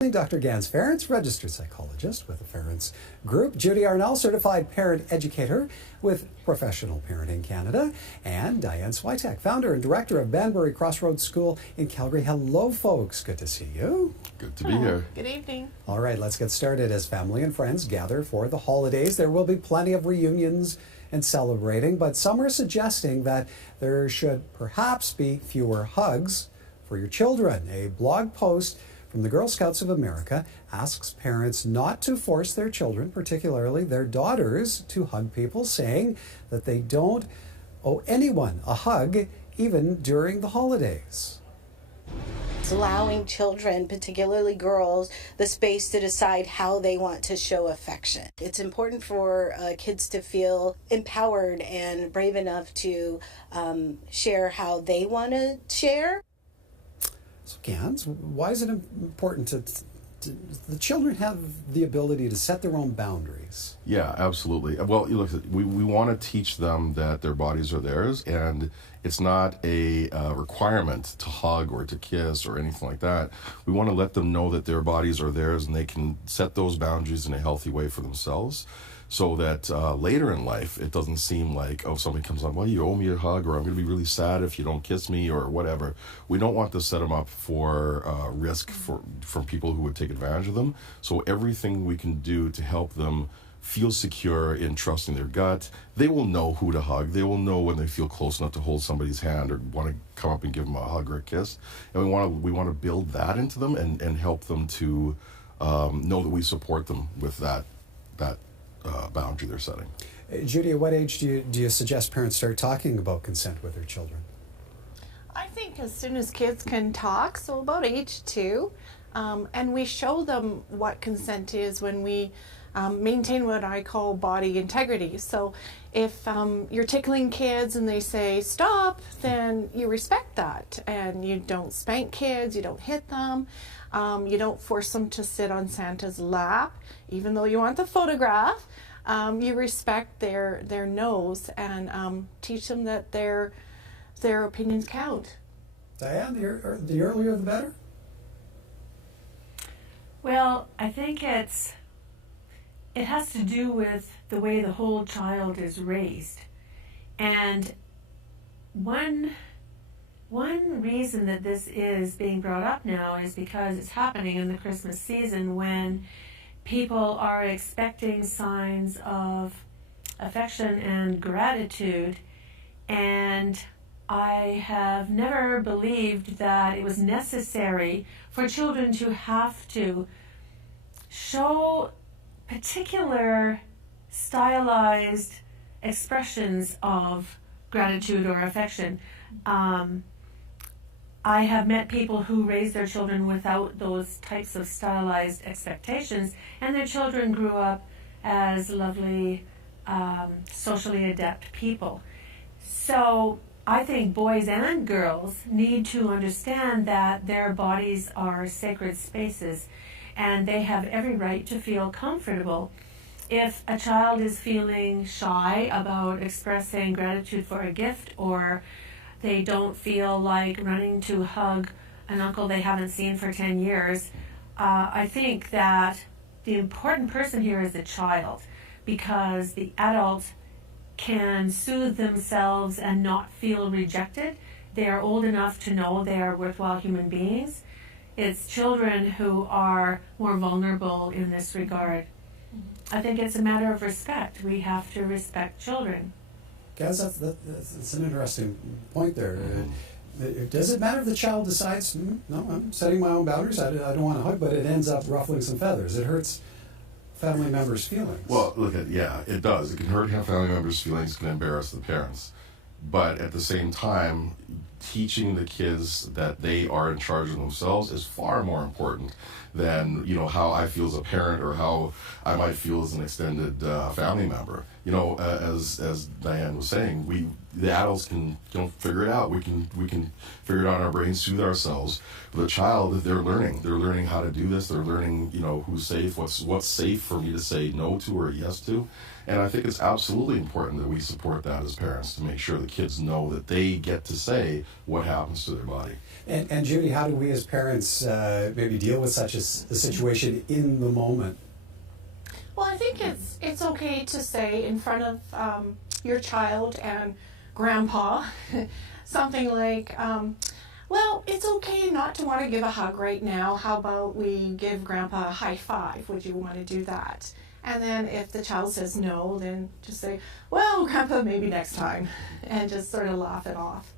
Dr. Gans Ference, registered psychologist with the Ference Group, Judy Arnall, certified parent educator with Professional Parenting Canada, and Diane Switek, founder and director of Banbury Crossroads School in Calgary. Hello, folks. Good to see you. Good to be here. Good evening. All right, let's get started. As family and friends gather for the holidays, there will be plenty of reunions and celebrating, but some are suggesting that there should perhaps be fewer hugs for your children. A blog post from the Girl Scouts of America asks parents not to force their children, particularly their daughters, to hug people, saying that they don't owe anyone a hug even during the holidays. It's allowing children, particularly girls, the space to decide how they want to show affection. It's important for kids to feel empowered and brave enough to share how they want to share. So, Gans, why is it important to the children have the ability to set their own boundaries? Yeah, absolutely. Well, look, we want to teach them that their bodies are theirs, and it's not a requirement to hug or to kiss or anything like that. We want to let them know that their bodies are theirs and they can set those boundaries in a healthy way for themselves, so that later in life it doesn't seem like, oh, somebody comes on, well, you owe me a hug, or I'm going to be really sad if you don't kiss me, or whatever. We don't want to set them up for risk from people who would take advantage of them. So everything we can do to help them feel secure in trusting their gut. They will know who to hug. They will know when they feel close enough to hold somebody's hand or want to come up and give them a hug or a kiss. And we want to build that into them and help them to know that we support them with that boundary they're setting. Judy, at what age do you suggest parents start talking about consent with their children? I think as soon as kids can talk, so about age 2, and we show them what consent is when we maintain what I call body integrity. So if you're tickling kids and they say stop, then you respect that, and you don't spank kids, you don't hit them, you don't force them to sit on Santa's lap, even though you want the photograph. You respect their nose and teach them that their opinions count. Diane, the earlier the better? Well, I think it has to do with the way the whole child is raised. And one reason that this is being brought up now is because it's happening in the Christmas season when people are expecting signs of affection and gratitude, and I have never believed that it was necessary for children to have to show particular stylized expressions of gratitude or affection. I have met people who raised their children without those types of stylized expectations, and their children grew up as lovely, socially adept people. So I think boys and girls need to understand that their bodies are sacred spaces, and they have every right to feel comfortable. If a child is feeling shy about expressing gratitude for a gift, or they don't feel like running to hug an uncle they haven't seen for 10 years, I think that the important person here is the child, because the adult can soothe themselves and not feel rejected. They are old enough to know they are worthwhile human beings. It's children who are more vulnerable in this regard. I think it's a matter of respect. We have to respect children. Guys, that's an interesting point there. Does it matter if the child decides, no, I'm setting my own boundaries, I don't want to hug, but it ends up ruffling some feathers? It hurts family members' feelings. Well, yeah, it does. It can hurt family members' feelings, it can embarrass the parents. But at the same time, teaching the kids that they are in charge of themselves is far more important than, how I feel as a parent or how I might feel as an extended family member. As Diane was saying, the adults can figure it out. We can figure it out in our brains, soothe ourselves. The child, they're learning how to do this. They're learning, who's safe, what's safe for me to say no to or yes to. And I think it's absolutely important that we support that as parents, to make sure the kids know that they get to say, what happens to their body. And Judy, how do we as parents maybe deal with such a situation in the moment? Well, I think it's okay to say in front of your child and grandpa something like, well, it's okay not to want to give a hug right now. How about we give grandpa a high five? Would you want to do that? And then if the child says no, then just say, well, grandpa, maybe next time, and just sort of laugh it off.